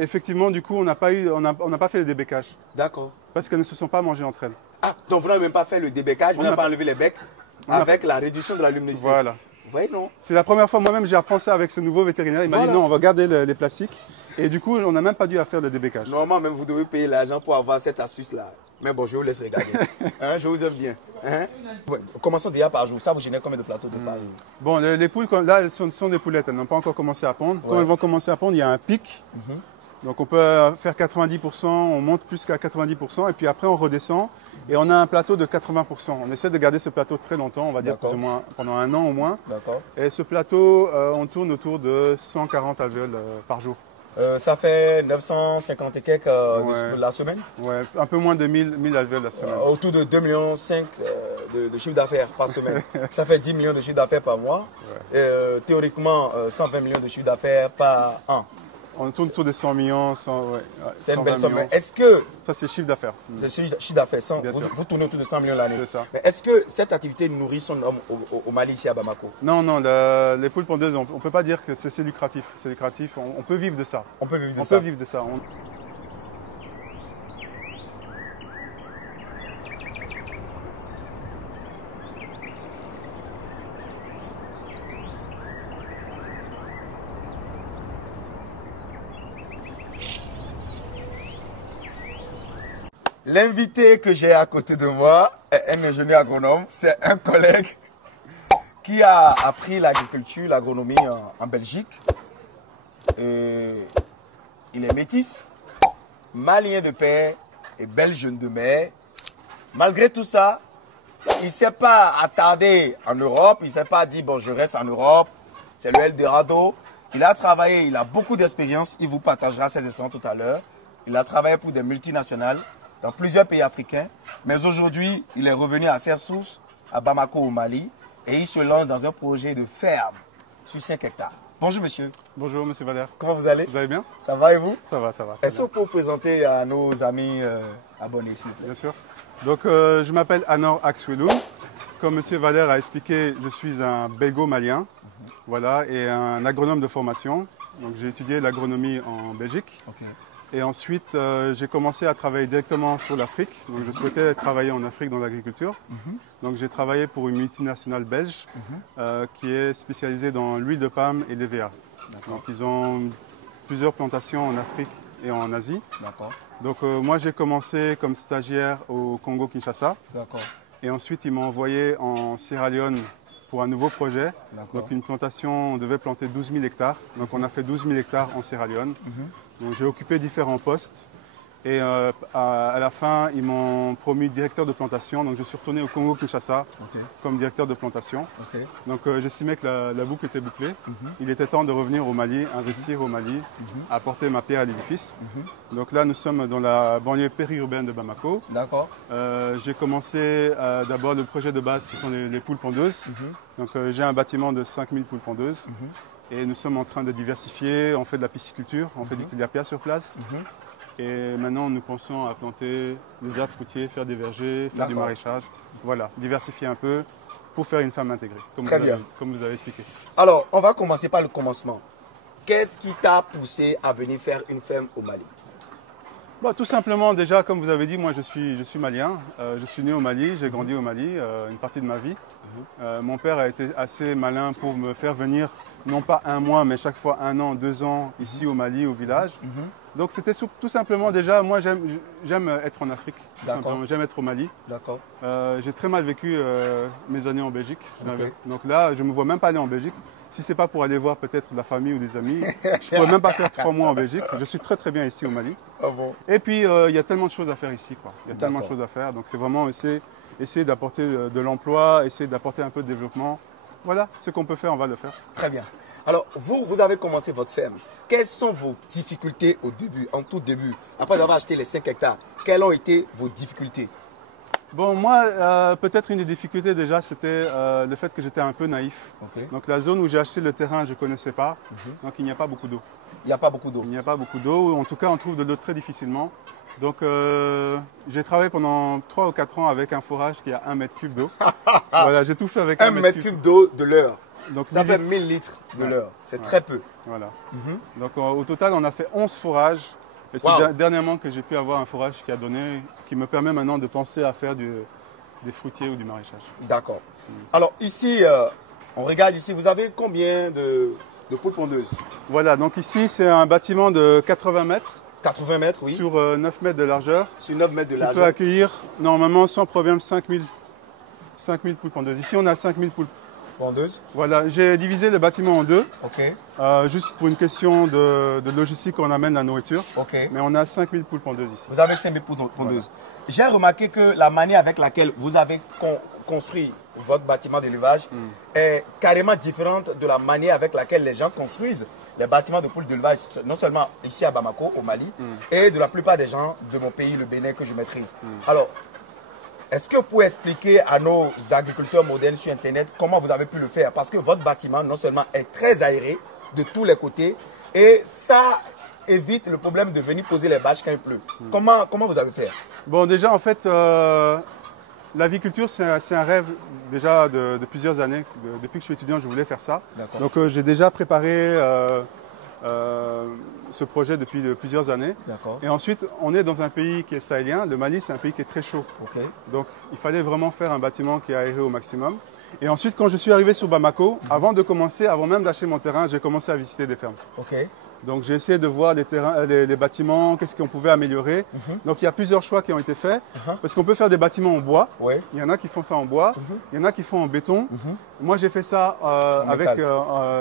Effectivement, du coup, on n'a pas fait le débécage. D'accord. Parce qu'elles ne se sont pas mangées entre elles. Ah, donc vous n'avez même pas fait le débécage, vous n'avez pas enlevé les becs avec la réduction de la luminosité. Voilà. Vous voyez, non? C'est la première fois, moi-même, j'ai appris ça avec ce nouveau vétérinaire. Il m'a dit non, on va garder les plastiques. Et du coup, on n'a même pas dû faire de débécage. Normalement, même vous devez payer l'argent pour avoir cette astuce-là. Mais bon, je vous laisse regarder. Hein, je vous aime bien. Hein? Ouais, commençons déjà par jour. Ça vous génère combien de plateaux de par jour? Bon, les poules, là, elles sont des poulettes. Elles n'ont pas encore commencé à pondre. Quand elles vont commencer à pondre, il y a un pic. Donc on peut faire 90%, on monte plus qu'à 90%, et puis après on redescend, et on a un plateau de 80%. On essaie de garder ce plateau très longtemps, on va dire plus ou moins pendant un an au moins. Et ce plateau, on tourne autour de 140 alvéoles par jour. Ça fait 950 et quelques la semaine? Ouais, un peu moins de 1000 alvéoles la semaine. Autour de 2,5 millions de chiffre d'affaires par semaine. Ça fait 10 millions de chiffre d'affaires par mois. Ouais. Théoriquement, 120 millions de chiffre d'affaires par an. On tourne autour de 100 millions, c'est une belle somme. Est-ce que... Ça, c'est chiffre d'affaires. C'est chiffre d'affaires. Vous tournez autour de 100 millions l'année. C'est ça. Est-ce que cette activité nourrit son homme au Mali, ici à Bamako? Non, non, les poules pondeuses, on ne peut pas dire que c'est lucratif. C'est lucratif, on peut vivre de ça. On peut vivre de ça. On peut vivre de ça. L'invité que j'ai à côté de moi est un ingénieur agronome. C'est un collègue qui a appris l'agriculture, l'agronomie en Belgique. Et il est métis, malien de père et belge de mère. Malgré tout ça, il ne s'est pas attardé en Europe. Il ne s'est pas dit, bon, je reste en Europe. C'est le Eldorado. Il a travaillé, il a beaucoup d'expérience. Il vous partagera ses expériences tout à l'heure. Il a travaillé pour des multinationales dans plusieurs pays africains, mais aujourd'hui, il est revenu à ses sources, à Bamako au Mali, et il se lance dans un projet de ferme sur 5 hectares. Bonjour monsieur. Bonjour monsieur Valère. Comment vous allez? Vous allez bien? Ça va et vous? Ça va, ça va. Est-ce que vous pouvez vous présenter à nos amis abonnés s'il vous plaît? Bien sûr. Donc je m'appelle Anor Axwelou. Comme monsieur Valère a expliqué, je suis un belgo-malien, voilà, et un agronome de formation. Donc j'ai étudié l'agronomie en Belgique. Et ensuite, j'ai commencé à travailler directement sur l'Afrique. Donc, je souhaitais travailler en Afrique dans l'agriculture. Donc, j'ai travaillé pour une multinationale belge qui est spécialisée dans l'huile de palme et l'EVA. Donc, ils ont plusieurs plantations en Afrique et en Asie. Donc, moi, j'ai commencé comme stagiaire au Congo-Kinshasa. Et ensuite, ils m'ont envoyé en Sierra Leone pour un nouveau projet. Donc, une plantation, on devait planter 12 000 hectares. Donc, on a fait 12 000 hectares en Sierra Leone. Donc j'ai occupé différents postes et à la fin, ils m'ont promu directeur de plantation. Donc je suis retourné au Congo-Kinshasa comme directeur de plantation. Donc j'estimais que la boucle était bouclée. Il était temps de revenir au Mali, investir au Mali, apporter ma pierre à l'édifice. Donc là, nous sommes dans la banlieue périurbaine de Bamako. J'ai commencé d'abord le projet de base, ce sont les poules pondeuses. Donc j'ai un bâtiment de 5000 poules pondeuses. Et nous sommes en train de diversifier, on fait de la pisciculture, on fait du tilapia sur place. Et maintenant, nous pensons à planter des arbres fruitiers, faire des vergers, faire du maraîchage. Voilà, diversifier un peu pour faire une ferme intégrée, comme vous avez expliqué. Alors, on va commencer par le commencement. Qu'est-ce qui t'a poussé à venir faire une ferme au Mali? Bon, tout simplement, déjà, comme vous avez dit, moi je suis malien. Je suis né au Mali, j'ai grandi au Mali une partie de ma vie. Mon père a été assez malin pour me faire venir non pas un mois, mais chaque fois 1 an, 2 ans, ici au Mali, au village. Donc c'était tout simplement déjà, moi j'aime être en Afrique, j'aime être au Mali. J'ai très mal vécu mes années en Belgique. Donc là, je ne me vois même pas aller en Belgique. Si ce n'est pas pour aller voir peut-être la famille ou des amis, je ne pourrais même pas faire 3 mois en Belgique. Je suis très très bien ici au Mali. Et puis il y a tellement de choses à faire ici, quoi. Il y a tellement de choses à faire. Donc c'est vraiment essayer d'apporter de l'emploi, essayer d'apporter un peu de développement. Voilà, ce qu'on peut faire, on va le faire. Très bien. Alors, vous avez commencé votre ferme. Quelles sont vos difficultés au début, en tout début? Après avoir acheté les 5 hectares, quelles ont été vos difficultés? Bon, moi, peut-être une des difficultés déjà, c'était le fait que j'étais un peu naïf. Donc la zone où j'ai acheté le terrain, je ne connaissais pas. Donc il n'y a pas beaucoup d'eau. Il n'y a pas beaucoup d'eau? Il n'y a pas beaucoup d'eau. En tout cas, on trouve de l'eau très difficilement. Donc j'ai travaillé pendant 3 ou 4 ans avec un forage qui a 1 mètre cube d'eau. Voilà, j'ai tout fait avec 1 mètre cube d'eau de l'heure? Donc, Ça 1000 fait litres. 1000 litres de Ouais. l'heure. C'est Ouais. très peu. Voilà. Mhm. Donc au total, on a fait 11 forages. Et c'est Wow. dernièrement que j'ai pu avoir un forage qui me permet maintenant de penser à faire des fruitiers ou du maraîchage. D'accord. Alors ici, on regarde ici, vous avez combien de poules pondeuses? Voilà, donc ici c'est un bâtiment de 80 mètres 80 mètres, oui. sur 9 mètres de largeur. Sur 9 mètres de Qui peut largeur. accueillir normalement sans problème 5000 poules pondeuses. Ici on a 5000 poules. Pondeuses. Voilà, j'ai divisé le bâtiment en deux, Ok. juste pour une question de logistique qu'on amène la nourriture. Ok. Mais on a 5000 poules pondeuses ici. Vous avez 5000 poules pondeuses. J'ai remarqué que la manière avec laquelle vous avez construit votre bâtiment d'élevage est carrément différente de la manière avec laquelle les gens construisent les bâtiments de poules d'élevage, non seulement ici à Bamako, au Mali, et de la plupart des gens de mon pays, le Bénin, que je maîtrise. Alors, est-ce que vous pouvez expliquer à nos agriculteurs modernes sur Internet comment vous avez pu le faire? Parce que votre bâtiment, non seulement est très aéré de tous les côtés, et ça évite le problème de venir poser les bâches quand il pleut. Comment vous avez fait? Bon, déjà, en fait, l'aviculture, c'est un rêve déjà de plusieurs années. Depuis que je suis étudiant, je voulais faire ça. D'accord. Donc, j'ai déjà préparé ce projet depuis plusieurs années. D'accord. Et ensuite, on est dans un pays qui est sahélien. Le Mali, c'est un pays qui est très chaud. Ok. Donc, il fallait vraiment faire un bâtiment qui est aéré au maximum. Et ensuite, quand je suis arrivé sur Bamako, avant même d'acheter mon terrain, j'ai commencé à visiter des fermes. Ok. Donc j'ai essayé de voir les bâtiments, qu'est-ce qu'on pouvait améliorer. Donc il y a plusieurs choix qui ont été faits. Parce qu'on peut faire des bâtiments en bois. Ouais. Il y en a qui font ça en bois. Il y en a qui font en béton. Moi j'ai fait ça avec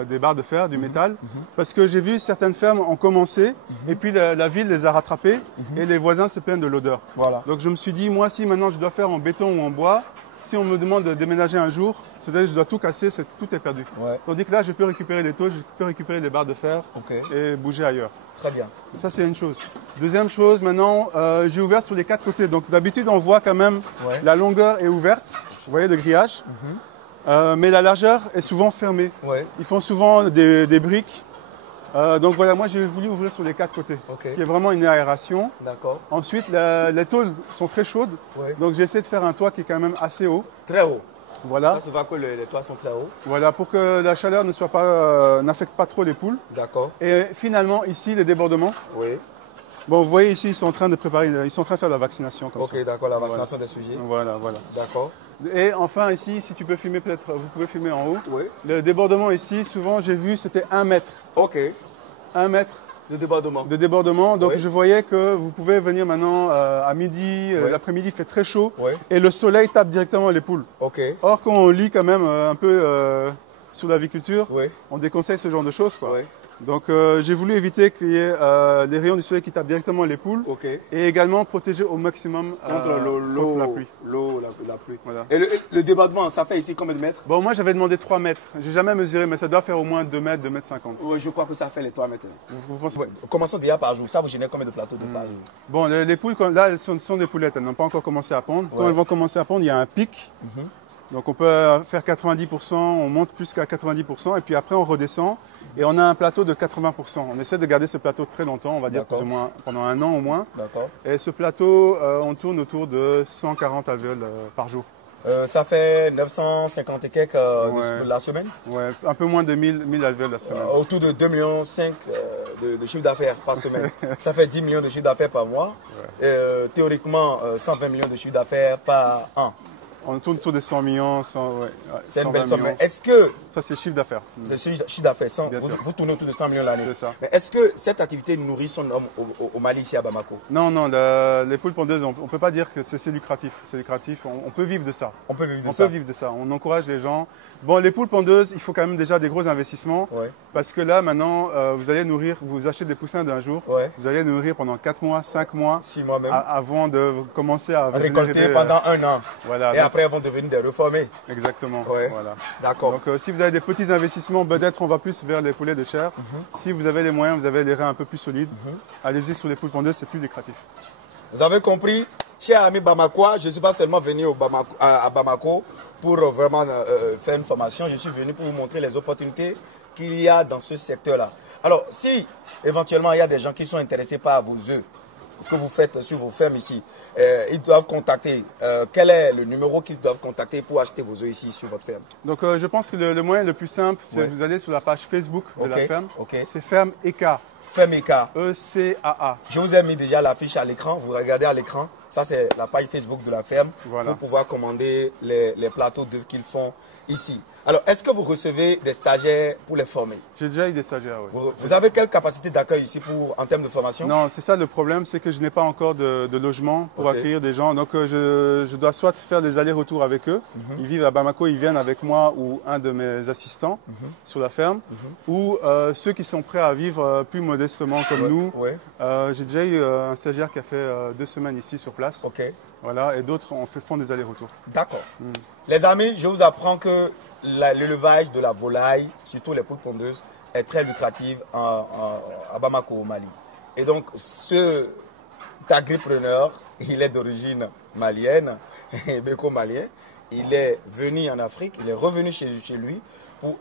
des barres de fer, du métal. Parce que j'ai vu certaines fermes ont commencé. Et puis la ville les a rattrapées. Et les voisins se plaignent de l'odeur. Voilà. Donc je me suis dit, moi si maintenant je dois faire en béton ou en bois, si on me demande de déménager un jour, c'est-à-dire que je dois tout casser, tout est perdu. Ouais. Tandis que là, je peux récupérer les tôles, je peux récupérer les barres de fer Ok. et bouger ailleurs. Très bien. Ça, c'est une chose. Deuxième chose, maintenant, j'ai ouvert sur les 4 côtés. Donc d'habitude, on voit quand même Ouais. la longueur est ouverte. Vous voyez le grillage. Mais la largeur est souvent fermée. Ouais. Ils font souvent des briques. Donc voilà, moi, j'ai voulu ouvrir sur les 4 côtés. Ok. Qui est vraiment une aération. D'accord. Ensuite, les tôles sont très chaudes. Ouais. Donc j'ai essayé de faire un toit qui est quand même assez haut. Très haut. Voilà. Ça se voit que les toits sont très hauts. Voilà, pour que la chaleur ne soit pas, n'affecte pas trop les poules. D'accord. Et finalement, ici, les débordements. Oui. Bon, vous voyez ici, ils sont en train de préparer, ils sont en train de faire la vaccination comme ça. Ok, d'accord, la vaccination des sujets. Voilà, voilà. D'accord. Et enfin, ici, si tu peux filmer, peut-être, vous pouvez filmer en haut. Oui. Le débordement ici, souvent, j'ai vu, c'était 1 mètre. Ok. 1 mètre Le débordement. de débordement. Donc, Oui. je voyais que vous pouvez venir maintenant à midi, Oui. l'après-midi, il fait très chaud. Oui. Et le soleil tape directement les poules. Ok. Or, quand on lit quand même un peu sur l'aviculture, Oui. on déconseille ce genre de choses, quoi. Oui. Donc j'ai voulu éviter qu'il y ait les rayons du soleil qui tapent directement les poules Ok. et également protéger au maximum Contre contre la pluie. L'eau, la pluie. Voilà. Et le débordement, ça fait ici combien de mètres? Bon, moi j'avais demandé 3 mètres. J'ai jamais mesuré, mais ça doit faire au moins 2 mètres, 2 mètres 50. Oui, je crois que ça fait les 3 mètres. Vous pensez... Ouais. Commençons déjà par jour. Ça vous génère combien de plateaux de par jour? Bon, les poules, là, elles sont des poulettes. Elles n'ont pas encore commencé à pondre. Quand Ouais. elles vont commencer à pondre, il y a un pic. Donc on peut faire 90%, on monte plus qu'à 90%, et puis après on redescend, et on a un plateau de 80%. On essaie de garder ce plateau très longtemps, on va dire plus D'accord. ou moins pendant 1 an au moins. D'accord. Et ce plateau, on tourne autour de 140 alvéoles par jour. Ça fait 950 et quelques Ouais. de la semaine. Ouais, un peu moins de 1000 alvéoles la semaine. Autour de 2,5 millions de chiffre d'affaires par semaine. Ça fait 10 millions de chiffre d'affaires par mois. Théoriquement, 120 millions de chiffre d'affaires par an. On tourne autour des 100 millions, 100, ouais, C'est une 120 belle somme. millions. Mais est-ce que Ça, c'est le chiffre d'affaires. le chiffre d'affaires, Bien sûr. vous tournez autour de 100 millions l'année. C'est ça. Mais est-ce que cette activité nourrit son homme au Mali, ici à Bamako? Non, non, les poules pondeuses, on ne peut pas dire que c'est lucratif. C'est lucratif, on peut vivre de ça. On peut vivre de On ça. peut vivre de ça, on encourage les gens. Bon, les poules pondeuses, il faut quand même déjà des gros investissements. Ouais. Parce que là, maintenant, vous allez nourrir, vous achetez des poussins d'un jour, Ouais. vous allez nourrir pendant 4 mois, 5 mois, 6 mois même. avant de commencer à Récolter vénérer, pendant 1 an. Voilà, Et donc- après, elles vont devenir des reformés. Exactement. Ouais. Voilà. D'accord. Donc, si vous avez des petits investissements, peut-être on va plus vers les poulets de chair. Si vous avez les moyens, vous avez les reins un peu plus solides, allez-y sur les poules pondeuses, c'est plus lucratif. Vous avez compris, chers amis Bamakois, je ne suis pas seulement venu à Bamako pour vraiment faire une formation, je suis venu pour vous montrer les opportunités qu'il y a dans ce secteur-là. Alors, si éventuellement il y a des gens qui sont intéressés par vos œufs, que vous faites sur vos fermes ici, ils doivent contacter, quel est le numéro qu'ils doivent contacter pour acheter vos œufs ici sur votre ferme? Donc je pense que le moyen le plus simple, c'est Ouais. vous allez sur la page Facebook de la ferme. Ok. C'est Ferme ECA. Ferme ECA. E-C-A-A. Je vous ai mis déjà l'affiche à l'écran. Vous regardez à l'écran. Ça, c'est la page Facebook de la ferme Voilà. pour pouvoir commander les plateaux d'œufs qu'ils font ici. Alors, est-ce que vous recevez des stagiaires pour les former? J'ai déjà eu des stagiaires, oui. Vous avez quelle capacité d'accueil ici en termes de formation? Non, c'est ça le problème, c'est que je n'ai pas encore de logement pour Ok. accueillir des gens. Donc je dois soit faire des allers-retours avec eux. Ils vivent à Bamako, ils viennent avec moi ou un de mes assistants sur la ferme. Ou ceux qui sont prêts à vivre plus modestement comme nous. Ouais. J'ai déjà eu un stagiaire qui a fait 2 semaines ici sur place. Ok. Voilà, et d'autres font des allers-retours. D'accord. Les amis, je vous apprends que l'élevage de la volaille, surtout les poules pondeuses, est très lucratif à Bamako, au Mali. Et donc, cet agripreneur, il est d'origine malienne, béco-malien. Il est venu en Afrique, il est revenu chez lui pour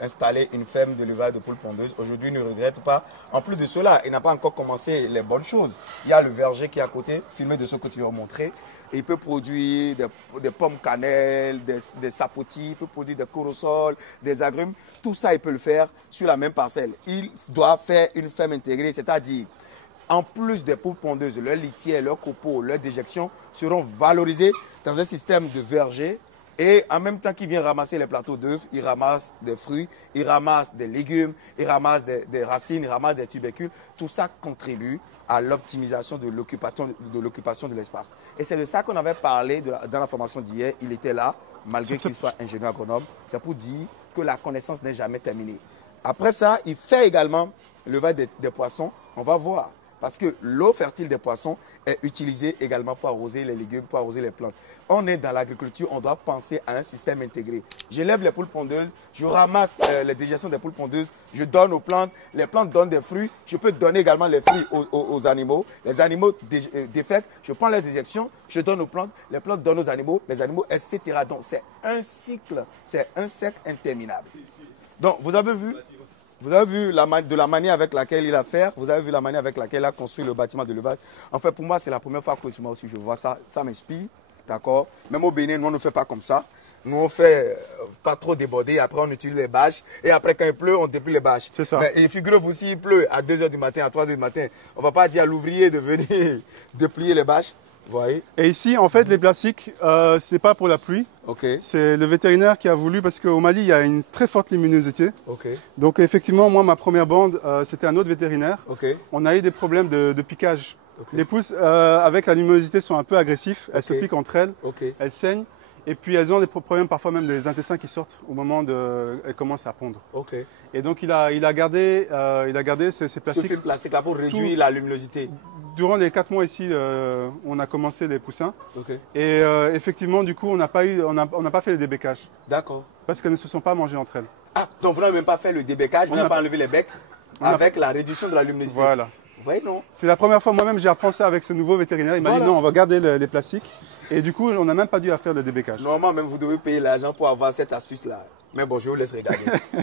installer une ferme d'élevage de poules pondeuses. Aujourd'hui, il ne regrette pas. En plus de cela, il n'a pas encore commencé les bonnes choses. Il y a le verger qui est à côté, filmé de ce que tu as montré. Il peut produire des pommes cannelle, des sapotis, il peut produire des corosols, des agrumes. Tout ça, il peut le faire sur la même parcelle. Il doit faire une ferme intégrée, c'est-à-dire, en plus des poules pondeuses, leurs litières, leurs copeaux, leurs déjections seront valorisés dans un système de verger. Et en même temps qu'il vient ramasser les plateaux d'œufs, il ramasse des fruits, il ramasse des légumes, il ramasse des racines, il ramasse des tubercules. Tout ça contribue à l'optimisation de l'occupation de l'espace. Et c'est de ça qu'on avait parlé dans la formation d'hier. Il était là, malgré qu'il soit ingénieur agronome. C'est pour dire que la connaissance n'est jamais terminée. Après ça, il fait également l'élevage des poissons. On va voir. Parce que l'eau fertile des poissons est utilisée également pour arroser les légumes, pour arroser les plantes. On est dans l'agriculture, on doit penser à un système intégré. J'élève les poules pondeuses, je ramasse les déjections des poules pondeuses, je donne aux plantes, les plantes donnent des fruits, je peux donner également les fruits aux animaux. Les animaux défèquent, je prends les déjections, je donne aux plantes, les plantes donnent aux animaux, etc. Donc c'est un cycle, c'est un cercle interminable. Donc vous avez vu de la manière avec laquelle il a fait, vous avez vu la manière avec laquelle il a construit le bâtiment de l'élevage. En fait, pour moi, c'est la première fois que moi aussi je vois ça. Ça m'inspire, d'accord? Même au Bénin, nous, on ne fait pas comme ça. Nous, on fait pas trop déborder. Après, on utilise les bâches. Et après, quand il pleut, on déplie les bâches. C'est ça. Mais figurez-vous, s'il pleut à 2 h du matin, à 3 h du matin, on ne va pas dire à l'ouvrier de venir déplier les bâches. Vous voyez? Et ici, en fait, les plastiques, ce n'est pas pour la pluie. Ok. C'est le vétérinaire qui a voulu, parce qu'au Mali, il y a une très forte luminosité. Ok. Donc effectivement, moi, ma première bande, c'était un autre vétérinaire. Ok. On a eu des problèmes de piquage. Ok. Les pousses, avec la luminosité, sont un peu agressifs. Elles Ok. se piquent entre elles, Ok. elles saignent. Et puis elles ont des problèmes, parfois même des intestins qui sortent au moment de... Elles commencent à pondre. Ok. Et donc il a gardé ces Ce plastiques. film plastique là pour réduire la luminosité. Durant les 4 mois ici, on a commencé les poussins. Ok. Et effectivement, du coup, on n'a pas fait le débécage. D'accord. Parce qu'elles ne se sont pas mangées entre elles. Ah, donc vous n'avez même pas fait le débécage, vous On n'avez a- pas enlevé les becs avec la réduction de la luminosité. Voilà. Vous voyez, non? C'est la première fois, moi-même, j'ai appris ça avec ce nouveau vétérinaire. Il m'a Voilà. dit non, on va garder les plastiques. Et du coup, on n'a même pas dû faire de débécage. Normalement, même vous devez payer l'argent pour avoir cette astuce-là. Mais bon, je vous laisse regarder.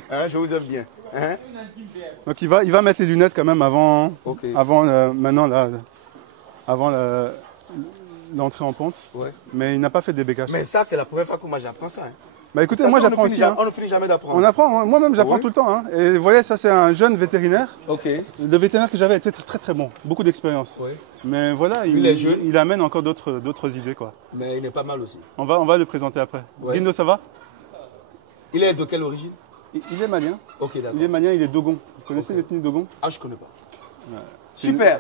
Hein, je vous aime bien. Hein? Donc il va mettre les lunettes quand même avant, Ok. maintenant là, avant l'entrée en ponte. Ouais. Mais il n'a pas fait de débécage. Mais ça, c'est la première fois que moi j'apprends ça. Hein. Bah écoutez, Ça, moi on ne j'apprends finit aussi. jamais- Hein. On ne finit jamais d'apprendre. On apprend, hein. Moi-même j'apprends Oui. tout le temps. Hein. Et vous voyez, ça c'est un jeune vétérinaire. Ok. Le vétérinaire que j'avais était très très bon, beaucoup d'expérience. Oui. Mais voilà, Il est jeune. il amène encore d'autres idées, quoi. Mais il est pas mal aussi. On va le présenter après. Ouais. Guindo, ça va? Il est de quelle origine? Il est malien. Ok, d'accord. Il est malien, il est Dogon. Vous connaissez Ok. l'ethnie Dogon? Ah, je connais pas. C'est Super.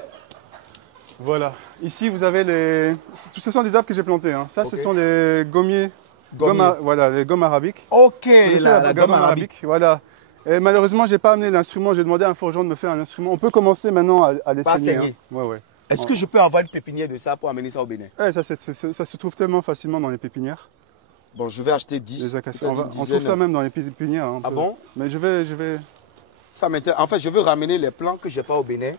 Voilà. Ici, vous avez les... Ce sont des arbres que j'ai plantés. Hein. Ça, ce Ok. sont les gommiers. Gommiers. Voilà, les gommes arabiques. Ok, Vous connaissez la gomme arabique. Voilà. Et malheureusement, j'ai pas amené l'instrument. J'ai demandé à un forgeron de me faire un instrument. On peut commencer maintenant à les Pas saigner. saigner. Ouais, ouais. Est-ce que je peux avoir une pépinière de ça pour amener ça au Bénin? Ouais, ça se trouve tellement facilement dans les pépinières. Bon, je vais acheter 10. Les acacias. peut-être une On dizaine. trouve ça même dans les pépinières. Hein, Ah bon? Mais je vais... Ça m'intéresse. En fait, je veux ramener les plants que j'ai pas au Bénin.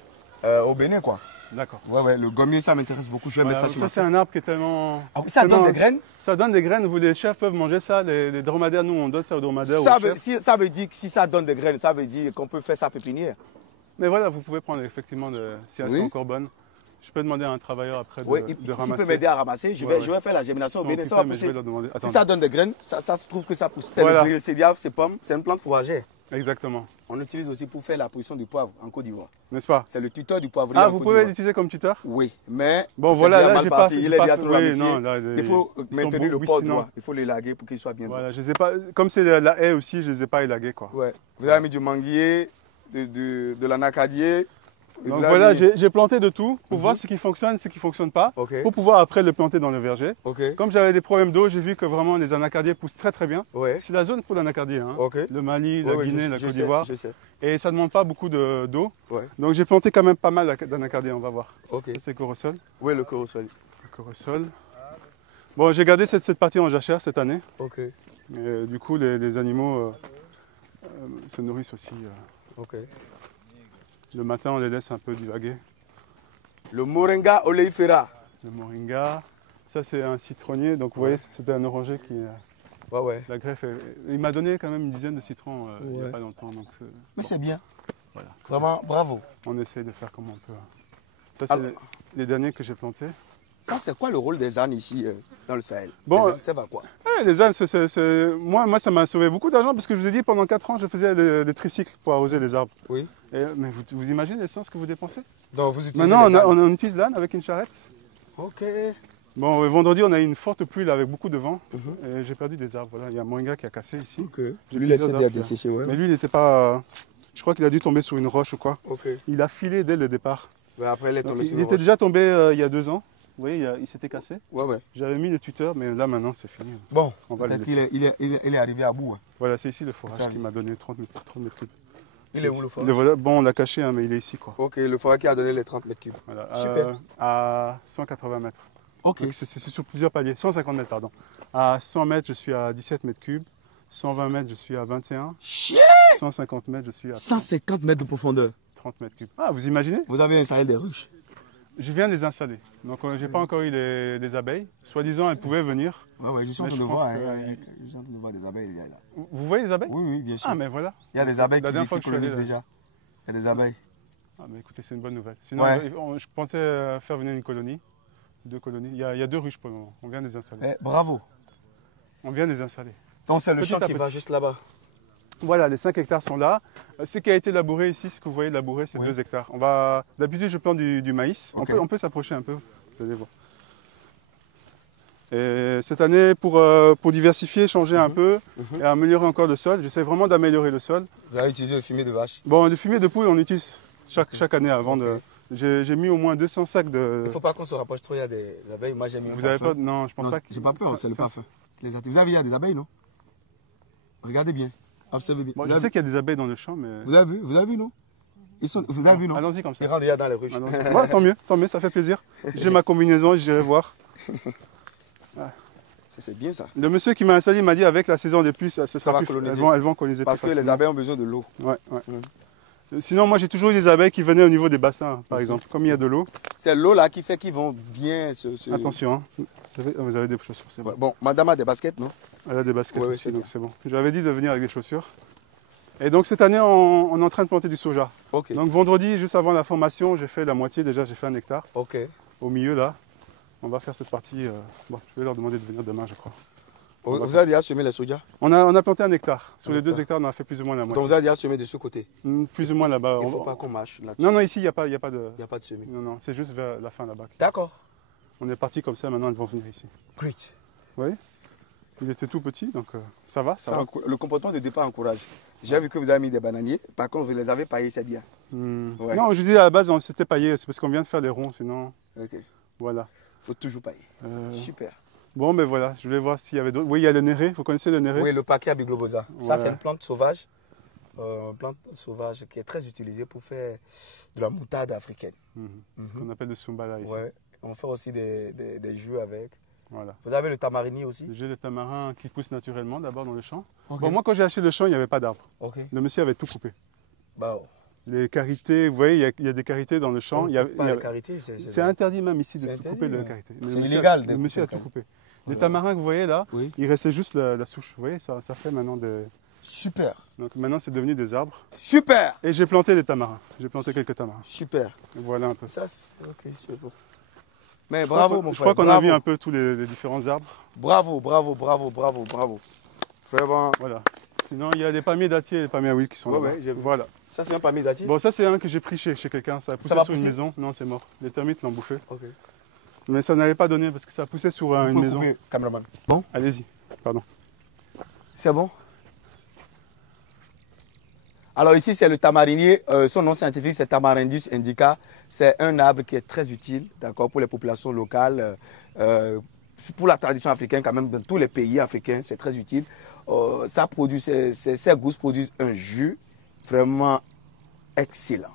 Au Bénin, quoi. D'accord. Ouais, le gommier, ça m'intéresse beaucoup. Je vais Voilà, mettre ça sur ça, ma c'est un arbre qui est tellement... Ah oui, ça donne des graines? Ça donne des graines. Vous, les chefs peuvent manger ça. Les dromadaires, nous, on donne ça aux dromadaires. Ça aux veut, chefs. ça veut dire que si ça donne des graines, ça veut dire qu'on peut faire sa pépinière. Mais voilà, vous pouvez prendre effectivement si elles Oui. sont encore bonnes. Je peux demander à un travailleur après de, Oui, de s'il ramasser. peut m'aider à ramasser, je Ouais, vais faire la germination. Ils sont Bien, ça va occupés, mais je pousser. vais leur demander. Si Attends. ça donne des graines, ça se trouve que ça pousse. Voilà. Le cédiave, c'est pomme, c'est une plante fourragère. Exactement. On l'utilise aussi pour faire la production du poivre en Côte d'Ivoire. N'est-ce pas? C'est le tuteur du poivrier Ah, en vous Côte pouvez d'Ivoire. l'utiliser comme tuteur? Oui, mais Bon, c'est voilà, bien là, mal j'ai pas, parti. Il est déjà trop oui, ramifié. non, là, Il faut ils sont maintenir le oui, port sinon- droit. Il faut l'élaguer pour qu'il soit bien droit. Voilà, je les ai pas, comme c'est la haie aussi, je ne les ai pas élagués, quoi. Ouais. Vous avez mis du manguier, de l'anacadier. Donc vous avez voilà, mis- j'ai planté de tout pour voir ce qui fonctionne, ce qui ne fonctionne pas, Ok. pour pouvoir après le planter dans le verger. Ok. Comme j'avais des problèmes d'eau, j'ai vu que vraiment les anacardiers poussent très très bien. Ouais. C'est la zone pour l'anacardier, hein. Ok. Le Mali, la Ouais, Guinée, je la sais, Côte d'Ivoire. Je sais. Et ça ne demande pas beaucoup d'eau. Ouais. Donc j'ai planté quand même pas mal d'anacardiers, on va voir. Ok. Ça, c'est Corosol. Oui, le corosol. Le Corosol. Bon, j'ai gardé cette partie en jachère cette année. Ok. Et, du coup, les animaux se nourrissent aussi. Ok. Le matin, on les laisse un peu divaguer. Le moringa oleifera. Le moringa, ça c'est un citronnier. Donc vous voyez, c'était un oranger qui... Ouais, ouais. La greffe, il m'a donné quand même une dizaine de citrons il n'y a Ouais. pas longtemps. Donc, Mais c'est bien. voilà. Vraiment, bravo. On essaye de faire comme on peut. Ça, c'est Alors- les derniers que j'ai plantés. Ça, c'est quoi le rôle des ânes ici dans le Sahel? Bon, Les ânes servent à quoi? Les ânes, moi, ça m'a sauvé beaucoup d'argent parce que je vous ai dit, pendant 4 ans, je faisais des tricycles pour arroser les arbres. Oui. Mais vous imaginez l'essence que vous dépensez? Donc, vous utilisez Maintenant, les ânes. on utilise l'âne avec une charrette. Ok. Bon, vendredi, on a eu une forte pluie là, avec beaucoup de vent. Mhm. Et j'ai perdu des arbres. Voilà, il y a un moringa qui a cassé ici. Ok. J'ai Lui, plusieurs laissez bien arbres, là. dessécher, ouais. Mais lui, il n'était pas... Je crois qu'il a dû tomber sur une roche ou quoi. Ok. Il a filé dès le départ. Mais après, il est Donc, tombé sur il une était roche. déjà tombé il y a 2 ans. Vous voyez, il s'était cassé. Ouais, ouais. J'avais mis le tuteur, mais là maintenant c'est fini. Bon, On va le peut-être laisser. qu'il est arrivé à bout. Hein. Voilà, c'est ici le forage Ça, qui m'a donné 30 mètres cubes. Il est où le forage? Le voilà. Bon, on l'a caché, hein, mais il est ici, quoi. Ok, le forage qui a donné les 30 mètres cubes. Voilà, Super. à 180 mètres. Ok. Donc, c'est sur plusieurs paliers. 150 mètres, pardon. À 100 mètres, je suis à 17 mètres cubes. 120 mètres, je suis à 21. Chier! 150 mètres, je suis à 150 mètres de profondeur. 30 mètres cubes. Ah, vous imaginez? Vous avez un Sahel des ruches. Je viens de les installer. Donc, j'ai pas encore eu les abeilles. Soi-disant, elles pouvaient venir. Ouais, ouais, je suis en Mais train je de pense voir. que- Hein, je suis en train de voir des abeilles. Il y a là. Vous voyez les abeilles? Oui, oui, bien sûr. Ah, mais voilà. Il y a des abeilles La dernière fois qui que je suis allé, colonisent déjà. Il y a des abeilles. Ah, mais écoutez, c'est une bonne nouvelle. Sinon, Ouais. je pensais faire venir une colonie. 2 colonies. Il y a 2 ruches pour le moment. On vient de les installer. Eh, bravo. On vient de les installer. Donc, c'est le Petit champ à qui va petit. juste là-bas. Voilà, les 5 hectares sont là. Ce qui a été labouré ici, ce que vous voyez labouré, c'est Oui. 2 hectares. D'habitude, je plante du maïs. Ok. On peut s'approcher un peu, vous allez voir. Et cette année, pour diversifier, changer un peu et améliorer encore le sol, j'essaie vraiment d'améliorer le sol. Vous avez utilisé le fumier de vache. Bon, le fumier de poule, on utilise chaque année avant de... J'ai mis au moins 200 sacs de... Il ne faut pas qu'on se rapproche trop, il y a des abeilles. Moi, j'ai mis un Vous avez parfum. pas... Non, je pense Non, pas que... j'ai pas peur, c'est le parfum. Vous avez vu, il y a des abeilles, non? Regardez bien. Observez bien. Bon, vous, je avez, sais qu'il y a des abeilles dans le champ, mais... vous avez vu, non? Vous avez vu, non? Allons-y comme ça. Ils rentrent déjà dans les ruches. Allons-y. Ouais, tant mieux, ça fait plaisir. J'ai ma combinaison, j'irai voir. C'est bien ça. Le monsieur qui m'a installé m'a dit avec la saison des pluies, ça sera va plus, coloniser. elles vont coloniser Parce plus que les facilement. abeilles ont besoin de l'eau. Ouais, ouais. Sinon, moi j'ai toujours eu des abeilles qui venaient au niveau des bassins, par exemple. Comme il y a de l'eau, C'est l'eau là qui fait qu'ils vont bien se... attention, hein. Vous avez des chaussures, c'est bon. Ouais, bon, madame a des baskets, non? Elle a des baskets Ouais, ouais, aussi, c'est donc bien. c'est bon. J'avais dit de venir avec des chaussures. Et donc cette année, on est en train de planter du soja. Ok. Donc vendredi, juste avant la formation, j'ai fait la moitié déjà, j'ai fait 1 hectare. Ok. Au milieu là, on va faire cette partie. Bon, je vais leur demander de venir demain, je crois. Vous avez déjà semé les soja? On a planté 1 hectare. Sur Un les 2 hectare. hectares, on a fait plus ou moins la Donc moitié. vous avez déjà semé de ce côté? Plus ou moins là-bas. Il ne On- faut pas qu'on marche là-dessus. Non, non, ici, il n'y a pas de... Il n'y a pas de semis. Non, non, c'est juste vers la fin là-bas. D'accord. On est parti comme ça, maintenant ils vont venir ici. Great. Vous voyez? Il était tout petit, donc ça va, ça va. Le comportement de départ encourage. J'ai vu que vous avez mis des bananiers. Par contre, vous les avez paillés, c'est bien. Ouais. Non, je dis à la base, on s'était paillé, c'est parce qu'on vient de faire les ronds, sinon, Ok. Il voilà. faut toujours pailler. Super. Bon, mais voilà, je voulais voir s'il y avait d'autres. Oui, il y a le néré, vous connaissez le néré? Oui, le paquet à biglobosa. Ça, Ouais. c'est une plante sauvage. Une plante sauvage qui est très utilisée pour faire de la moutarde africaine. Qu'on appelle le sumbala ici. Ouais. On fait aussi des jus avec. Voilà. Vous avez le tamarini aussi? J'ai le tamarin qui pousse naturellement d'abord dans le champ. Ok. Bon, moi, quand j'ai acheté le champ, il n'y avait pas d'arbre. Ok. Le monsieur avait tout coupé. Bah, Les carités, vous voyez, il y a des carités dans le champ. on Il y a- coupe il pas y a- la karité, C'est interdit même ici de C'est tout interdit, couper le ouais. karité. C'est Le monsieur illégal a- de Le monsieur a couper tout le coupé. Les tamarins que vous voyez là, Oui. il restait juste la souche. Vous voyez, ça fait maintenant Super. Donc maintenant, c'est devenu des arbres. Super. Et j'ai planté des tamarins. J'ai planté quelques tamarins. Super. Et voilà un peu. Ça, ok, c'est bon. Mais bravo, mon Je frère. crois qu'on a vu un peu tous les différents arbres. Bravo, bravo, bravo, bravo, bravo. Vraiment. Voilà. Sinon, il y a des palmiers dattiers et des palmiers à huile qui sont là. Ouais, j'ai vu. Voilà. Ça, c'est un palmier dattier. Bon, ça, c'est un que j'ai pris chez quelqu'un. Ça a poussé va sur une pousser maison. Non, c'est mort. Les termites l'ont bouffé. Ok. Mais ça n'avait pas donné parce que ça a poussé sur une maison. Cameraman. Bon. Allez-y. Pardon. C'est bon. Alors ici, c'est le tamarinier. Son nom scientifique, c'est Tamarindus indica. C'est un arbre qui est très utile, d'accord, pour les populations locales. Pour la tradition africaine, quand même, dans tous les pays africains, c'est très utile. Ça produit, ces gousses produisent un jus vraiment excellent.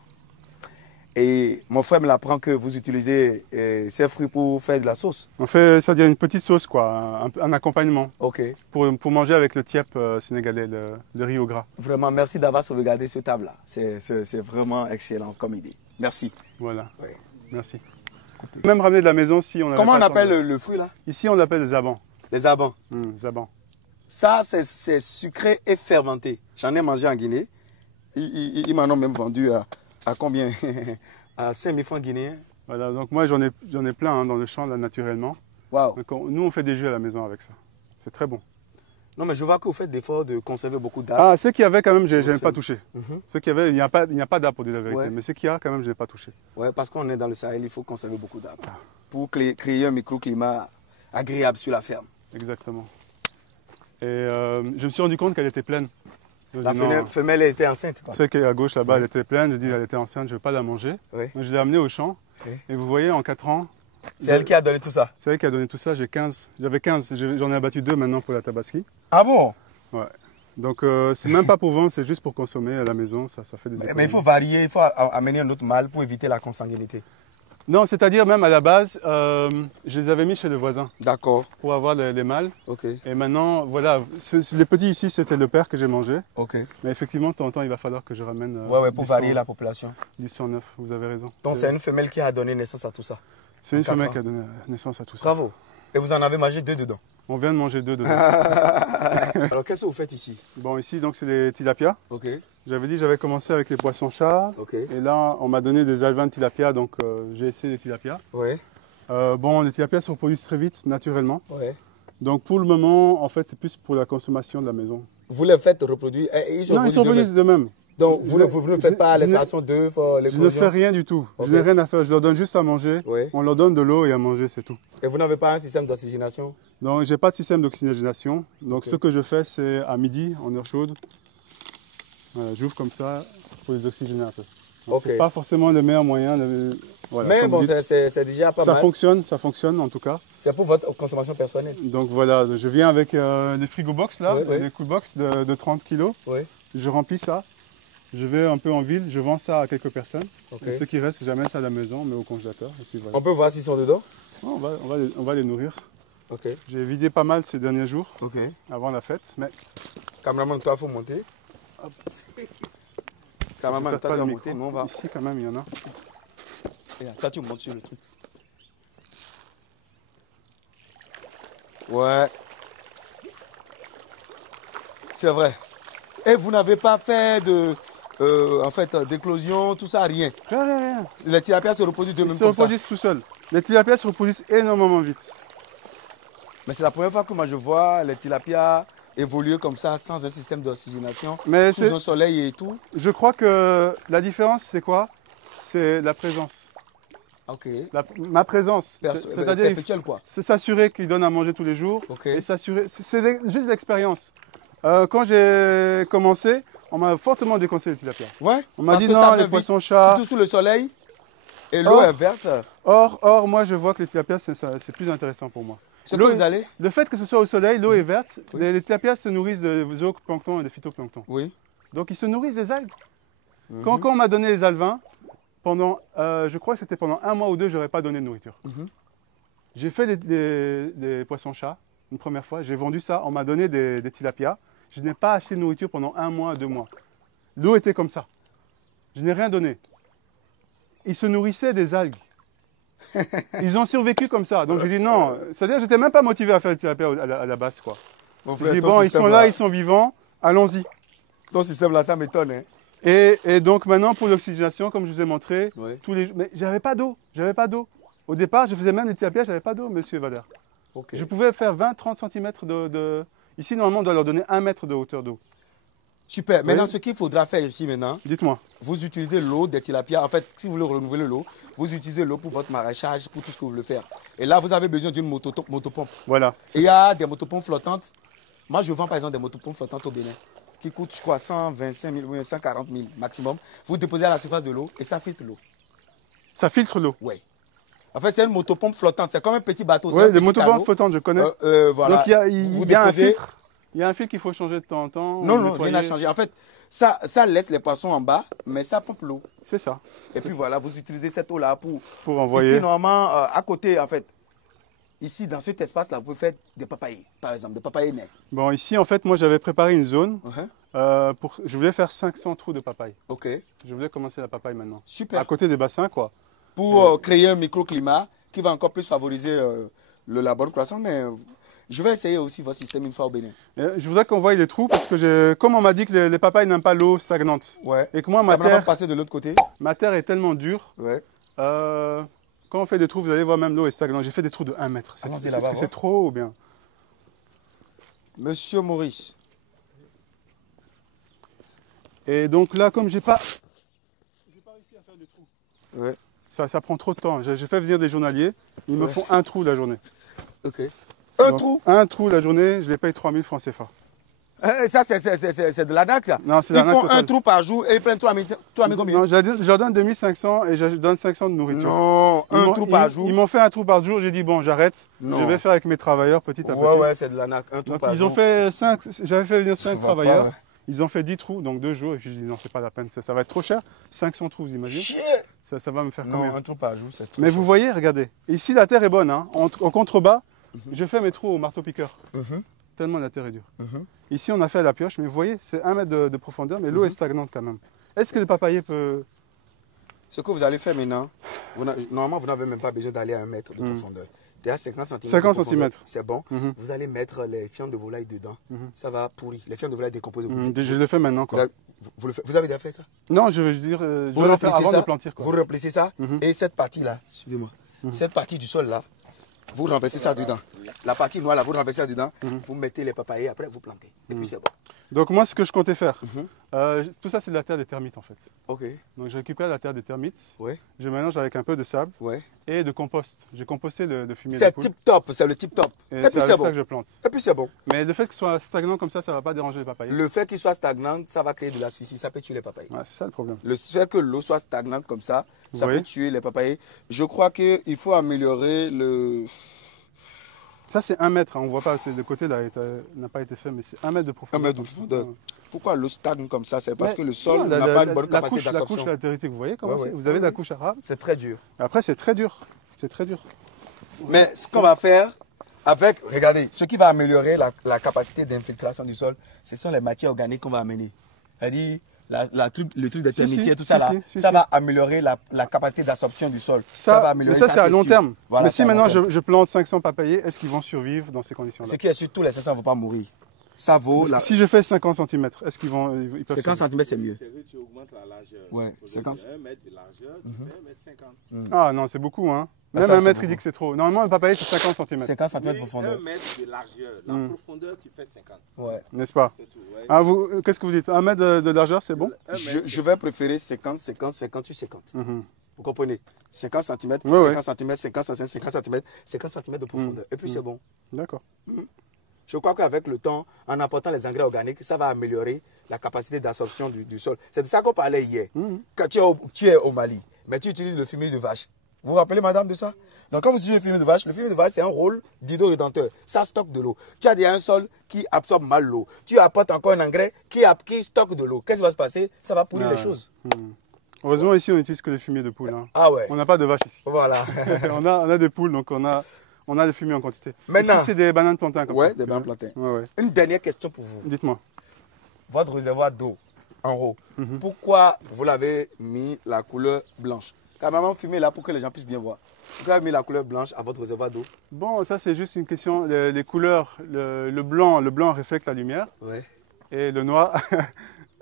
Et mon frère me l'apprend que vous utilisez ces fruits pour faire de la sauce. On fait, ça devient une petite sauce, quoi, un accompagnement. Ok. Pour manger avec le tiep sénégalais, le riz au gras. Vraiment, merci d'avoir sauvegardé ce table-là. C'est vraiment excellent comme idée. Merci. Voilà. Oui. Merci. Même ramener de la maison si on a. Comment on appelle le fruit là? Ici, on l'appelle des abans. Les abans. Zaban. Ça, c'est sucré et fermenté. J'en ai mangé en Guinée. Ils m'en ont même vendu à combien? À 5 000 francs guinéens. Voilà, donc moi j'en ai plein hein, dans le champ là naturellement. Waouh. Nous on fait des jus à la maison avec ça. C'est très bon. Non mais je vois que vous faites l'effort de conserver beaucoup d'arbres. Ah, ceux qu'il y avait quand même, je n'ai pas touché. Mhm. Ceux qu'il y avait, il n'y a pas d'arbres pour dire la vérité. Ouais. Mais ceux qu'il y a quand même, je n'ai pas touché. Ouais, parce qu'on est dans le Sahel, il faut conserver beaucoup d'arbres. Pour créer un microclimat agréable sur la ferme. Exactement. Et je me suis rendu compte qu'elle était pleine. La femelle était enceinte. Celle qui est à gauche là-bas, elle était pleine. Je dis elle était enceinte, je ne vais pas la manger. Oui. Donc, je l'ai amenée au champ. Oui. Et vous voyez, en 4 ans. C'est elle qui a donné tout ça? C'est elle qui a donné tout ça. J'avais 15. J'en ai abattu 2 maintenant pour la tabasserie. Ah bon? Ouais. Donc c'est même pas pour vendre, c'est juste pour consommer à la maison. Ça fait des économies. Mais il faut varier, il faut amener un autre mâle pour éviter la consanguinité. Non, c'est-à-dire même à la base, je les avais mis chez le voisin. D'accord. Pour avoir les mâles. Ok. Et maintenant, voilà, les petits ici, c'était le père que j'ai mangé. Ok. Mais effectivement, de temps en temps, il va falloir que je ramène. Ouais, pour varier la population. Du sang neuf, vous avez raison. Donc c'est une femelle qui a donné naissance à tout ça. C'est une femelle qui a donné naissance à tout ça. Bravo. Et vous en avez mangé 2 dedans? On vient de manger 2 dedans. Alors qu'est-ce que vous faites ici? Bon, ici, donc c'est des tilapia. Ok. J'avais dit j'avais commencé avec les poissons-chats. Ok. Et là, on m'a donné des alevins de tilapia, donc j'ai essayé les tilapia. Ouais. Bon, les tilapias se reproduisent très vite, naturellement. Ouais. Donc pour le moment, en fait, c'est plus pour la consommation de la maison. Vous les faites reproduire? Non, ils se reproduisent d'eux-mêmes. Donc vous ne faites pas l'extraction d'œufs, je ne fais rien du tout. Okay. Je n'ai rien à faire. Je leur donne juste à manger. Oui. On leur donne de l'eau et à manger, c'est tout. Et vous n'avez pas un système d'oxygénation? Non, je n'ai pas de système d'oxygénation. Donc ce que je fais, c'est à midi, en heure chaude. Voilà, j'ouvre comme ça pour les oxygéner un peu. Ce n'est pas forcément le meilleur moyen. Voilà, mais bon, c'est déjà pas mal. Ça fonctionne en tout cas. C'est pour votre consommation personnelle. Donc voilà, je viens avec des frigo box là, des cool box de 30 kg. Oui. Je remplis ça. Je vais un peu en ville, je vends ça à quelques personnes. Okay. Et ceux qui restent, je mets ça à la maison, mais au congélateur. Et puis voilà. On peut voir s'ils sont dedans? On va les nourrir. Okay. J'ai vidé pas mal ces derniers jours, avant la fête. Mais... Cameraman, toi, il faut monter. Hop. Cameraman, toi, tu vas monter, nous on va... Ici, quand même, il y en a. Et là, toi, tu montes sur le truc. Ouais. C'est vrai. Et vous n'avez pas fait d'éclosion, tout ça, rien? Rien. Les tilapias se reproduisent d'eux-mêmes comme ça? Ils se reproduisent tout seuls. Les tilapias se reproduisent énormément vite. Mais c'est la première fois que moi je vois les tilapias évoluer comme ça, sans un système d'oxygénation, sous un soleil et tout. Je crois que la différence, c'est quoi? C'est la présence. Ok. Ma présence. C'est-à-dire, quoi? C'est s'assurer qu'ils donnent à manger tous les jours. Okay. Et s'assurer. C'est juste l'expérience. Quand j'ai commencé, on m'a fortement déconseillé les tilapias. Ouais. On m'a dit non, les poissons-chats. Surtout sous le soleil. Et l'eau est verte. Or, moi, je vois que les tilapias, c'est plus intéressant pour moi. Le fait que ce soit au soleil, l'eau est verte, les tilapias se nourrissent de zooplancton et de phytoplancton. Oui. Donc, ils se nourrissent des algues. Quand on m'a donné les alevins, je crois que c'était pendant 1 mois ou 2, je n'aurais pas donné de nourriture. J'ai fait des poissons-chats une première fois, j'ai vendu ça, on m'a donné des tilapias. Je n'ai pas acheté de nourriture pendant 1 mois, 2 mois. L'eau était comme ça. Je n'ai rien donné. Ils se nourrissaient des algues. Ils ont survécu comme ça. Donc j'ai dit non. C'est-à-dire que je n'étais même pas motivé à faire le tilapia à la base, quoi. J'ai dit bon, ils sont là, ils sont vivants, allons-y. Ton système là, ça m'étonne. Hein. Et donc maintenant pour l'oxygénation, comme je vous ai montré, Ouais. mais j'avais pas d'eau, Au départ, je faisais même les tilapia, j'avais pas d'eau, monsieur Valère. Ok. Je pouvais faire 20-30 cm Ici, normalement, on doit leur donner 1 mètre de hauteur d'eau. Super. Maintenant, Oui. ce qu'il faudra faire ici maintenant, Dites-moi. vous utilisez l'eau des tilapia. En fait, si vous voulez renouveler l'eau, vous utilisez l'eau pour votre maraîchage, pour tout ce que vous voulez faire. Et là, vous avez besoin d'une motopompe. Voilà. Et il y a des motopompes flottantes. Moi, je vends par exemple des motopompes flottantes au Bénin qui coûtent, je crois, 125 000 ou 140 000 maximum. Vous déposez à la surface de l'eau et ça filtre l'eau. Ça filtre l'eau. Oui. En fait, c'est une motopompe flottante. C'est comme un petit bateau. Oui, des motopompes flottantes, je connais. Voilà. Donc, il y a un filtre. Il y a un filtre qu'il faut changer de temps en temps. Non, rien n'a changé. En fait, ça laisse les poissons en bas, mais ça pompe l'eau. C'est ça. Et puis voilà, vous utilisez cette eau-là pour envoyer. Ici, normalement, à côté, en fait, ici, dans cet espace-là, vous pouvez faire des papayers, par exemple, des papayers nés. Bon, ici, en fait, moi, j'avais préparé une zone. Je voulais faire 500 trous de papaye. Ok. Je voulais commencer la papaye maintenant. Super. À côté des bassins, quoi. Pour créer un microclimat qui va encore plus favoriser la bonne croissance, mais je vais essayer aussi votre système une fois au Bénin. Je voudrais qu'on voie les trous parce que, comme on m'a dit que les papayes n'aiment pas l'eau stagnante. Ouais. Et que moi, passer de l'autre côté. Ma terre est tellement dure. Ouais. Quand on fait des trous, vous allez voir, même l'eau est stagnante. J'ai fait des trous de 1 mètre. Est-ce que c'est trop ou bien? Monsieur Maurice. Et donc là, comme j'ai pas réussi à faire des trous. Ouais. Ça prend trop de temps. J'ai fait venir des journaliers. Ils me font un trou la journée. Ok. Un trou la journée, je les paye 3 000 francs CFA. Ça, c'est de la DAC, ça. Non, c'est de la DAC. Ils font un trou par jour et ils prennent 3 000 combien? Non, je leur donne 2500 et je donne 500 de nourriture. Non, un trou par jour. Ils m'ont fait un trou par jour. J'ai dit, bon, j'arrête. Je vais faire avec mes travailleurs petit à petit. Ouais, c'est de la DAC. Un trou donc, par jour. Ils ont fait 5, j'avais fait venir 5 travailleurs. Pas, ouais. Ils ont fait 10 trous, donc 2 jours. Et je dis, non, c'est pas la peine. Ça va être trop cher. 500 trous, vous imaginez? Ça va me faire combien? Non, un trou par jour, c'est trop Mais cher. vous voyez, regardez. Ici, la terre est bonne. Hein. En contrebas, je fais mes trous au marteau-piqueur. Tellement la terre est dure. Ici, on a fait à la pioche, mais vous voyez, c'est 1 mètre de profondeur, mais l'eau est stagnante quand même. Est-ce que le papayer peut... Ce que vous allez faire maintenant, normalement, vous n'avez même pas besoin d'aller à 1 mètre de profondeur. Tu as 50 cm. 50 cm. C'est bon. Vous allez mettre les fientes de volaille dedans. Ça va pourrir. Les fientes de volaille décomposées. Je le fais maintenant. Quoi. Vous avez déjà fait ça? Non, je veux dire, je vais le faire avant de planter. Vous remplissez ça. Et cette partie-là, suivez-moi. Cette partie du sol-là, vous renversez ça dedans. La partie noire, là, vous renversez ça dedans. Vous mettez les papayers, après vous plantez. Et puis c'est bon. Donc moi, ce que je comptais faire, tout ça, c'est de la terre des termites en fait. Ok. Donc j'ai récupéré la terre des termites. Ouais. Je mélange avec un peu de sable et de compost. J'ai composté le fumier de poule. C'est tip top, c'est le tip top. Et puis c'est bon. Ça que je plante. Et puis c'est bon. Mais le fait qu'il soit stagnant comme ça ne va pas déranger les papayers. Le fait qu'il soit stagnant, ça va créer de l'asphyxie, ça peut tuer les papayers. Ouais, c'est ça le problème. Le fait que l'eau soit stagnante comme ça peut tuer les papayers. Je crois qu'il faut améliorer le... Ça, c'est 1 mètre. Hein. On ne voit pas, le côté là n'a pas été fait, mais c'est 1 mètre de profondeur. 1 mètre de profondeur. Pourquoi l'eau stagne comme ça? C'est parce que le sol n'a pas une bonne capacité d'absorption. La couche latéritique, vous voyez comment c'est? Vous avez la couche arabe. C'est très dur. Après, c'est très dur. C'est très dur. Mais ce qu'on va faire avec, regardez, ce qui va améliorer la capacité d'infiltration du sol, ce sont les matières organiques qu'on va amener. C'est-à-dire, le truc de termitière, tout ça là, ça va améliorer la capacité d'absorption du sol. Ça va améliorer. Mais ça, c'est à long terme. Voilà, mais si maintenant je plante 500 papayers, est-ce qu'ils vont survivre dans ces conditions-là? Ce qui est sur tous les 500 ne vont pas mourir. Ça vaut. Si je fais 50 cm, est-ce qu'ils peuvent 50 cm, c'est mieux. Tu augmentes la largeur. Ouais, 50 1 mètre de largeur, tu fais 1 m 50. Ah non, c'est beaucoup. Hein. Même 1 mètre, il dit que c'est trop. Normalement, le papayer, c'est 50 cm. 50 cm de profondeur. 1 mètre de largeur. La profondeur, tu fais 50. Ouais. N'est-ce pas? Tout, ouais. Ah, qu'est-ce que vous dites? 1 mètre de largeur, c'est bon? Je vais préférer 50, 50, 58, 50. Vous comprenez? 50 cm, 50 cm, 50 cm, 50 cm, 50 cm de profondeur. Et puis c'est bon. D'accord. Je crois qu'avec le temps, en apportant les engrais organiques, ça va améliorer la capacité d'absorption du sol. C'est de ça qu'on parlait hier. Quand tu es au Mali, mais tu utilises le fumier de vache. Vous vous rappelez, madame, de ça? Donc, quand vous utilisez le fumier de vache, c'est un rôle d'hydro-rédenteur. Ça stocke de l'eau. Tu as déjà un sol qui absorbe mal l'eau. Tu apportes encore un engrais qui stocke de l'eau. Qu'est-ce qui va se passer? Ça va pourrir les choses. Heureusement, ici, on n'utilise que le fumier de poule. Hein. Ah ouais. On n'a pas de vache ici. Voilà. on a des poules, donc on a le fumier en quantité. Maintenant, ici, c'est des bananes plantains. Comme ça. Des bananes plantains. Ouais. Une dernière question pour vous. Dites-moi. Votre réservoir d'eau, en haut, pourquoi vous l'avez mis la couleur blanche? Quand même, fumez là pour que les gens puissent bien voir. Pourquoi avez mis la couleur blanche à votre réservoir d'eau? Bon, ça, c'est juste une question. Les couleurs, le blanc reflète la lumière. Ouais. Et le noir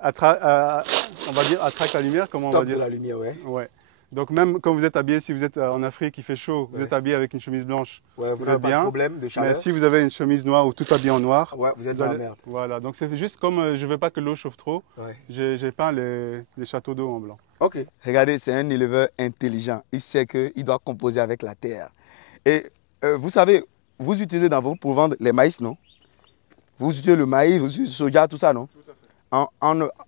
on va dire, attraque la lumière, comment on va Stop dire? de la lumière, ouais. Ouais. Donc même quand vous êtes habillé, si vous êtes en Afrique, il fait chaud, vous Ouais. êtes habillé avec une chemise blanche, Ouais, vous vous n'avez êtes pas de bien. problème de Mais chaleur. si vous avez une chemise noire ou tout habillé en noir, Ouais, vous êtes vous dans la allez- merde. Voilà, donc c'est juste comme je ne veux pas que l'eau chauffe trop, Ouais. j'ai peint les châteaux d'eau en blanc. Ok. Regardez, c'est un éleveur intelligent. Il sait qu'il doit composer avec la terre. Et vous savez, vous utilisez dans vos pour vendre les maïs, non? Vous utilisez le maïs, vous utilisez le soja, tout ça, non? Tout à fait.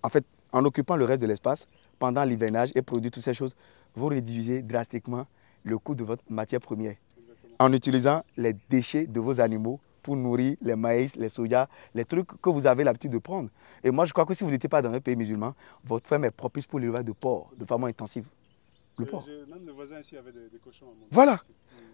En fait, en occupant le reste de l'espace, pendant l'hivernage et produire toutes ces choses, vous réduisez drastiquement le coût de votre matière première. Exactement. En utilisant les déchets de vos animaux pour nourrir les maïs, les soja, les trucs que vous avez l'habitude de prendre. Et moi, je crois que si vous n'étiez pas dans un pays musulman, votre ferme est propice pour l'élevage de porc de façon intensive. Le porc. Même le voisin ici avait des cochons. Voilà.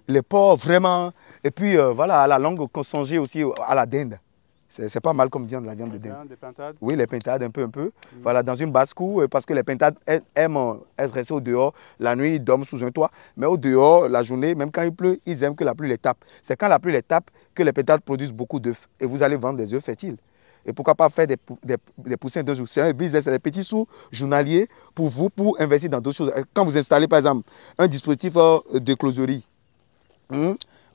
Les porcs, vraiment. Et puis, voilà, à la longue, songer aussi à la dinde. C'est pas mal comme viande, la viande de dinde. Des pintades. Oui, les pintades, un peu. Voilà, dans une basse-cour, parce que les pintades aiment rester au dehors. La nuit, ils dorment sous un toit. Mais au dehors, la journée, même quand il pleut, ils aiment que la pluie les tape. C'est quand la pluie les tape que les pintades produisent beaucoup d'œufs. Et vous allez vendre des œufs fertiles. Et pourquoi pas faire des poussins d'un jour? C'est un business, c'est des petits sous journaliers pour vous, pour investir dans d'autres choses. Quand vous installez, par exemple, un dispositif de closerie,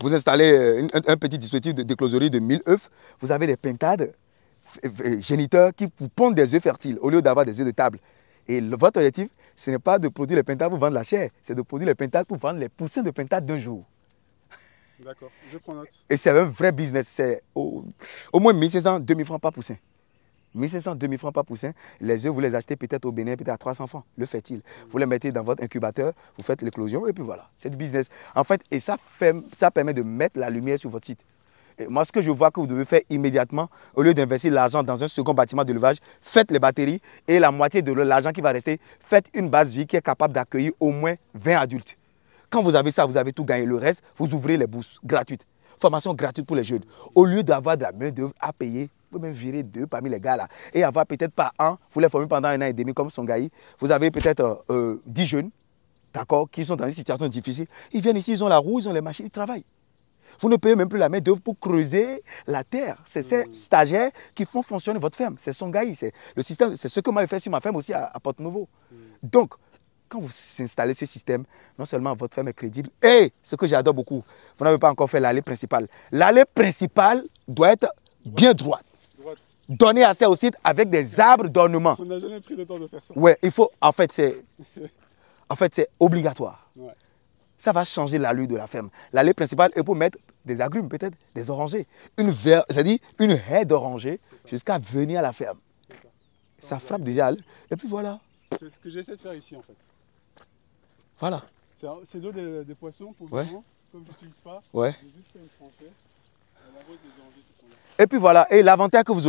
vous installez un petit dispositif de closerie de 1000 œufs, vous avez des pintades géniteurs qui vous pondent des œufs fertiles au lieu d'avoir des œufs de table. Et votre objectif, ce n'est pas de produire les pintades pour vendre la chair, c'est de produire les pintades pour vendre les poussins de pintades d'un jour. D'accord, je prends note. Et c'est un vrai business, c'est au moins 1500, 2000 francs par poussin. 1500, 2000 francs par poussin. Les œufs, vous les achetez peut-être au Bénin, peut-être à 300 francs, le fertile. Vous les mettez dans votre incubateur, vous faites l'éclosion et puis voilà, c'est du business. En fait, et ça permet de mettre la lumière sur votre site. Et moi, ce que je vois que vous devez faire immédiatement, au lieu d'investir l'argent dans un second bâtiment d'élevage, faites les batteries et la moitié de l'argent qui va rester, faites une base vie qui est capable d'accueillir au moins 20 adultes. Quand vous avez ça, vous avez tout gagné. Le reste, vous ouvrez les bourses gratuites. Formation gratuite pour les jeunes. Au lieu d'avoir de la main-d'œuvre à payer, vous pouvez même virer 2 parmi les gars là. Et avoir peut-être par an, vous les formez pendant 1 an et demi comme Songaï. Vous avez peut-être 10 jeunes, d'accord, qui sont dans une situation difficile. Ils viennent ici, ils ont la roue, ils ont les machines, ils travaillent. Vous ne payez même plus la main-d'œuvre pour creuser la terre. C'est ces stagiaires qui font fonctionner votre ferme. C'est Songaï. C'est le système. C'est ce que moi j'ai fait sur ma ferme aussi à Porto-Novo. Donc, quand vous installez ce système, non seulement votre ferme est crédible, et ce que j'adore beaucoup, vous n'avez pas encore fait l'allée principale. L'allée principale doit être bien droite. Donner accès au site avec des arbres d'ornement. On n'a jamais pris le temps de faire ça. Ouais, il faut, en fait, c'est obligatoire. Ouais. Ça va changer l'allure de la ferme. L'allée principale est pour mettre des agrumes, peut-être des orangers. C'est-à-dire une haie d'orangers jusqu'à venir à la ferme. Ça frappe déjà. Et puis voilà. C'est ce que j'essaie de faire ici en fait. Voilà. C'est l'eau des poissons pour le Ouais. moment. Comme je n'utilise pas, Ouais. j'ai juste fait une tranchée. Elle arrose les orangers qui sont là. Et puis voilà. Et l'avantage que vous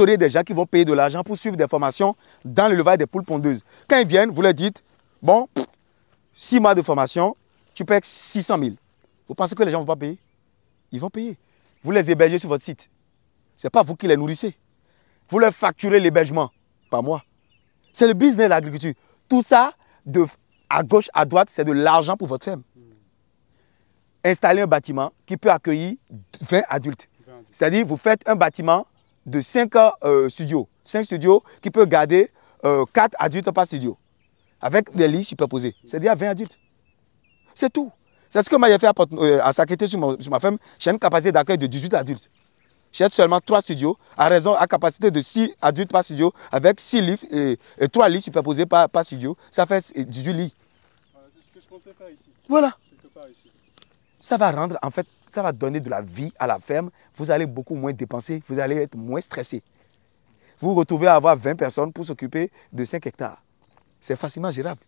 aurez des gens qui vont payer de l'argent pour suivre des formations dans l'élevage des poules pondeuses. Quand ils viennent, vous leur dites, bon, 6 mois de formation, tu payes 600 000. Vous pensez que les gens ne vont pas payer? Ils vont payer. Vous les hébergez sur votre site. Ce n'est pas vous qui les nourrissez. Vous leur facturez l'hébergement, pas moi. C'est le business de l'agriculture. Tout ça, à gauche, à droite, c'est de l'argent pour votre ferme. Installez un bâtiment qui peut accueillir 20 adultes. C'est-à-dire, vous faites un bâtiment de 5 studios. 5 studios qui peut garder 4 adultes par studio. Avec des lits superposés. C'est-à-dire 20 adultes. C'est tout. C'est ce que moi j'ai fait à Sakété sur ma ferme. J'ai une capacité d'accueil de 18 adultes. J'ai seulement 3 studios, à capacité de 6 adultes par studio, avec 6 lits et 3 lits superposés par studio. Ça fait 18 lits. Voilà, c'est ce que je pensais faire ici. Voilà. Quelque part ici. Ça va rendre, en fait, ça va donner de la vie à la ferme. Vous allez beaucoup moins dépenser, vous allez être moins stressé. Vous vous retrouvez à avoir 20 personnes pour s'occuper de 5 hectares. C'est facilement gérable.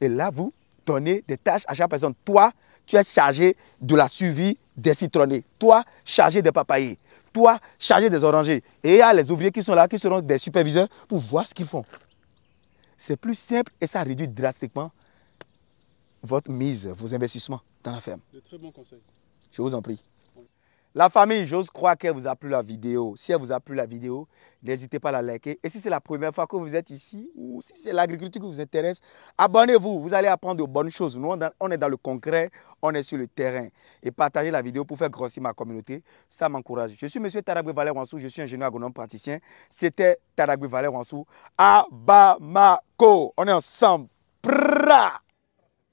Et là, vous donnez des tâches à chaque personne. Toi, tu es chargé de la suivi des citronnés. Toi, chargé des papayers. Toi, chargé des orangers. Et il y a les ouvriers qui sont là, qui seront des superviseurs pour voir ce qu'ils font. C'est plus simple et ça réduit drastiquement votre mise, vos investissements dans la ferme. De très bons conseils. Je vous en prie. La famille, j'ose croire qu'elle vous a plu la vidéo. Si elle vous a plu la vidéo, n'hésitez pas à la liker. Et si c'est la première fois que vous êtes ici, ou si c'est l'agriculture qui vous intéresse, abonnez-vous. Vous allez apprendre de bonnes choses. Nous, on est dans le concret, on est sur le terrain. Et partagez la vidéo pour faire grossir ma communauté. Ça m'encourage. Je suis M. Tadagbe Valère Wansou. Je suis ingénieur agronome praticien. C'était Tadagbe Valère Wansou à Bamako. On est ensemble. Pra!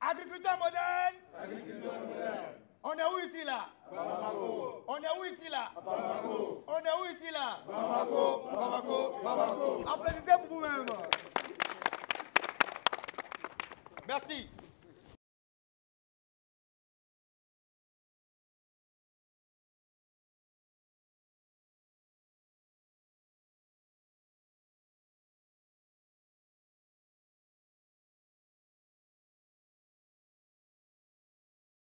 Agriculteur moderne. Agriculteur moderne. On est où ici là? Bamako. On est où ici là? Bamako. On est où ici là? Bamako. Bamako. Bamako. Applaudissez pour vous-même. Merci.